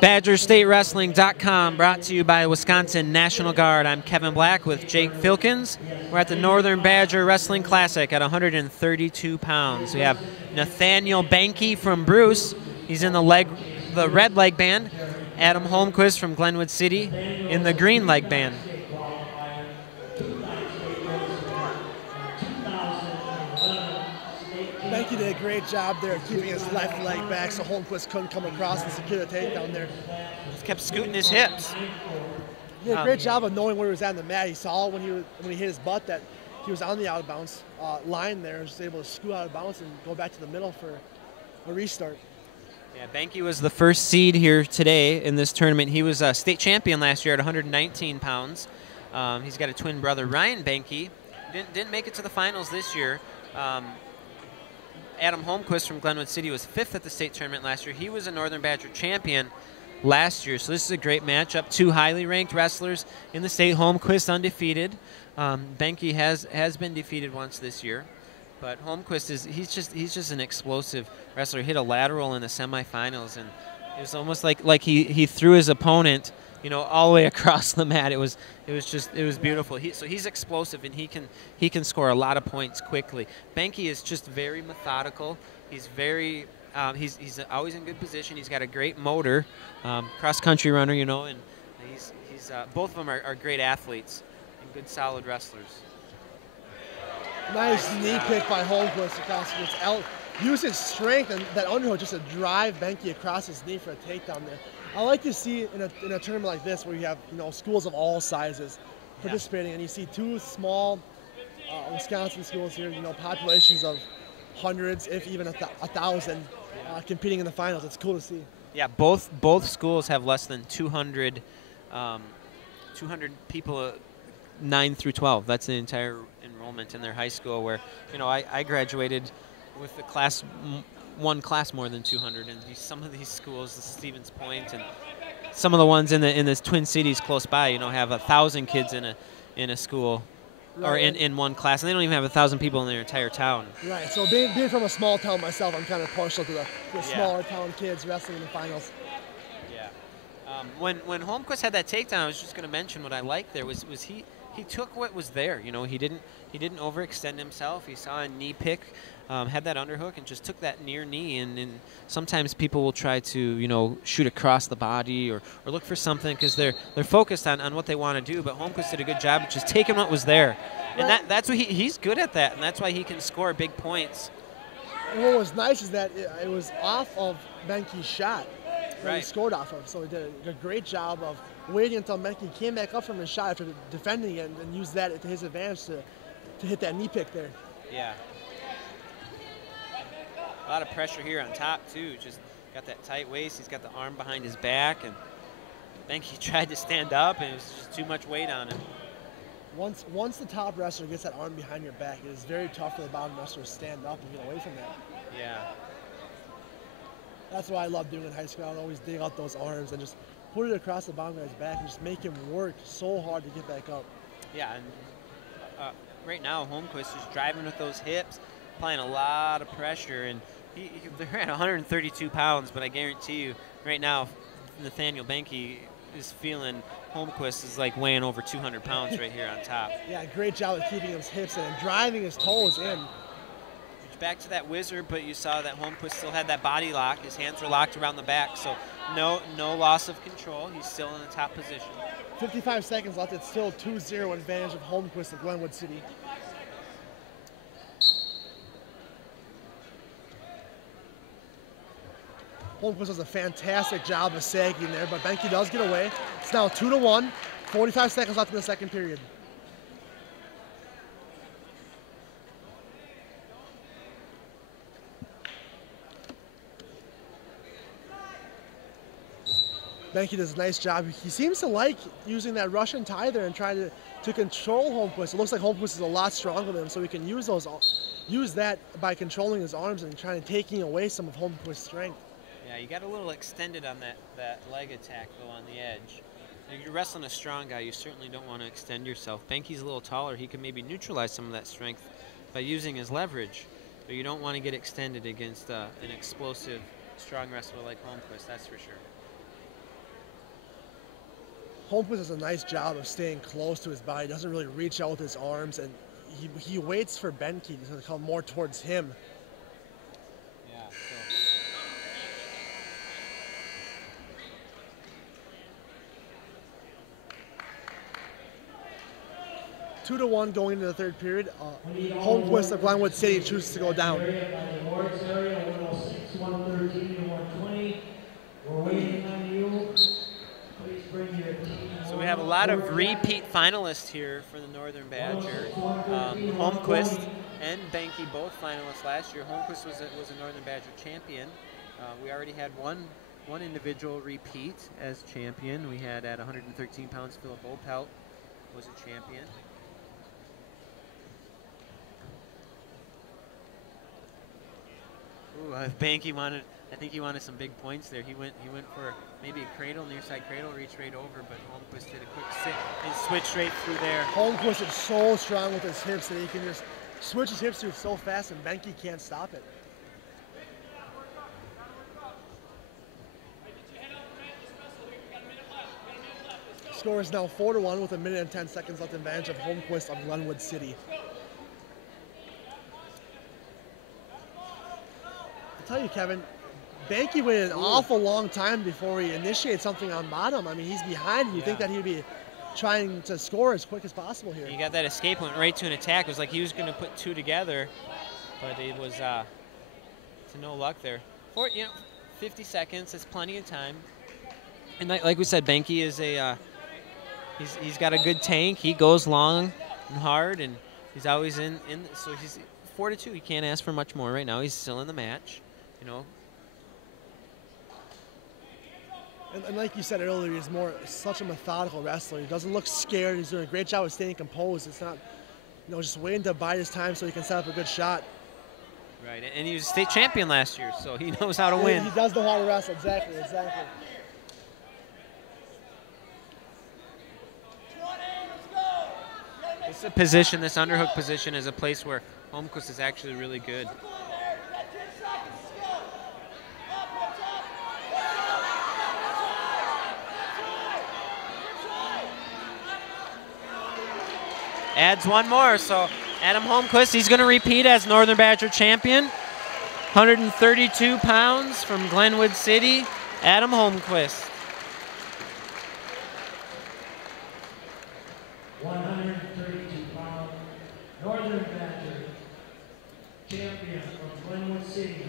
BadgerStateWrestling.com, brought to you by Wisconsin National Guard. I'm Kevin Black with Jake Filkins. We're at the Northern Badger Wrestling Classic at 132 pounds. We have Nathaniel Behnke from Bruce. He's in the red leg band. Adam Holmquist from Glenwood City in the green leg band. Behnke did a great job there keeping his left leg back so Holmquist couldn't come across and secure the takedown there. Just kept scooting his hips. He did a great job of knowing where he was at on the mat. He saw when he hit his butt that he was on the out of bounds line there, and was able to scoot out of bounds and go back to the middle for a restart. Yeah, Behnke was the first seed here today in this tournament. He was a state champion last year at 119 pounds. He's got a twin brother, Ryan Behnke. Didn't make it to the finals this year. Adam Holmquist from Glenwood City was 5th at the state tournament last year. He was a Northern Badger champion last year, so this is a great matchup. Two highly ranked wrestlers in the state. Holmquist undefeated. Behnke has been defeated once this year, but Holmquist he's just an explosive wrestler. He hit a lateral in the semifinals, and it was almost like he threw his opponent, all the way across the mat. It was beautiful. So he's explosive, and he can score a lot of points quickly. Behnke is just very methodical. He's very he's always in good position. He's got a great motor, cross country runner, and he's both of them are great athletes and good solid wrestlers. Nice knee pick by Holmquist across his use his strength and that underhook just to drive Behnke across his knee for a takedown there. I like to see in a tournament like this where you have schools of all sizes participating, and you see two small Wisconsin schools here, populations of hundreds, if even 1,000, competing in the finals. It's cool to see. Yeah, both schools have less than 200 people, 9 through 12. That's the entire enrollment in their high school. Where I graduated with one class more than 200, and some of these schools, the Stevens Point, and some of the ones in the Twin Cities close by, have 1,000 kids in a school, right, or in one class, and they don't even have 1,000 people in their entire town. Right. So being from a small town myself, I'm kind of partial to the smaller town kids wrestling in the finals. Yeah. When Holmquist had that takedown, I was just going to mention what I liked there was he took what was there. He didn't overextend himself. He saw a knee pick. Had that underhook and just took that near knee, and sometimes people will try to shoot across the body or look for something because they're focused on what they want to do. But Holmquist did a good job of just taking what was there, and that's what he's good at that, and that's why he can score big points. And what was nice is that it was off of Behnke's shot that he scored off of, so he did a great job of waiting until Behnke came back up from his shot after defending it and used that to his advantage to hit that knee pick there. Yeah. A lot of pressure here on top, too. Just got that tight waist. He's got the arm behind his back, and Behnke tried to stand up, and it was just too much weight on him. Once the top wrestler gets that arm behind your back, it is very tough for the bottom wrestler to stand up and get away from that. Yeah. That's what I love doing in high school. I would always dig out those arms and just put it across the bottom guy's back and just make him work so hard to get back up. Yeah, and right now Holmquist is driving with those hips, applying a lot of pressure, and they're at 132 pounds, but I guarantee you right now Nathaniel Behnke is feeling Holmquist is like weighing over 200 pounds right here on top. Yeah, great job of keeping his hips in and driving his toes in. Back to that wizard, but you saw that Holmquist still had that body lock. His hands were locked around the back, so no loss of control. He's still in the top position. 55 seconds left. It's still 2-0 advantage of Holmquist of Glenwood City. Holmquist does a fantastic job of sagging there, but Behnke does get away. It's now 2-1. 45 seconds left in the second period. Behnke does a nice job. He seems to like using that Russian tie there and trying to control Holmquist. It looks like Holmquist is a lot stronger than him, so he can use that by controlling his arms and trying to taking away some of Holmquist's strength. Yeah, you got a little extended on that leg attack though on the edge. If you're wrestling a strong guy, you certainly don't want to extend yourself. Behnke's a little taller. He can maybe neutralize some of that strength by using his leverage. So you don't want to get extended against an explosive, strong wrestler like Holmquist, that's for sure. Holmquist does a nice job of staying close to his body. Doesn't really reach out with his arms, and he waits for Behnke to come more towards him. Yeah. So. 2-1 going into the third period. Holmquist of Glenwood City chooses to go down. So we have a lot of repeat finalists here for the Northern Badger. Holmquist and Behnke both finalists last year. Holmquist was a Northern Badger champion. We already had one individual repeat as champion. We had at 113 pounds, Philip Opelt was a champion. Ooh, Behnke wanted. I think he wanted some big points there. He went for maybe a cradle, near side cradle, reached right over, but Holmquist did a quick sit and switched right through there. Holmquist is so strong with his hips that he can just switch his hips to it so fast, and Behnke can't stop it. Score is now 4-1 with 1 minute and 10 seconds left in advantage of Holmquist of Glenwood City. I tell you, Kevin, Behnke waited an awful long time before he initiated something on bottom. I mean, he's behind. You think that he'd be trying to score as quick as possible here. He got that escape, went right to an attack. It was like he was going to put two together, but it was to no luck there. 50 seconds. That's plenty of time. And like we said, Behnke is he's got a good tank. He goes long and hard, and he's always in. So he's 4-2. He can't ask for much more right now. He's still in the match, you know. And like you said earlier, he's such a methodical wrestler. He doesn't look scared. He's doing a great job of staying composed. It's not, just waiting to bide his time so he can set up a good shot. Right, and he was state champion last year, so he knows how to win. He does know how to wrestle, exactly. This position, this underhook position, is a place where Holmquist is actually really good. Adds one more, so Adam Holmquist, he's going to repeat as Northern Badger champion. 132 pounds from Glenwood City, Adam Holmquist. 132-pound Northern Badger champion from Glenwood City,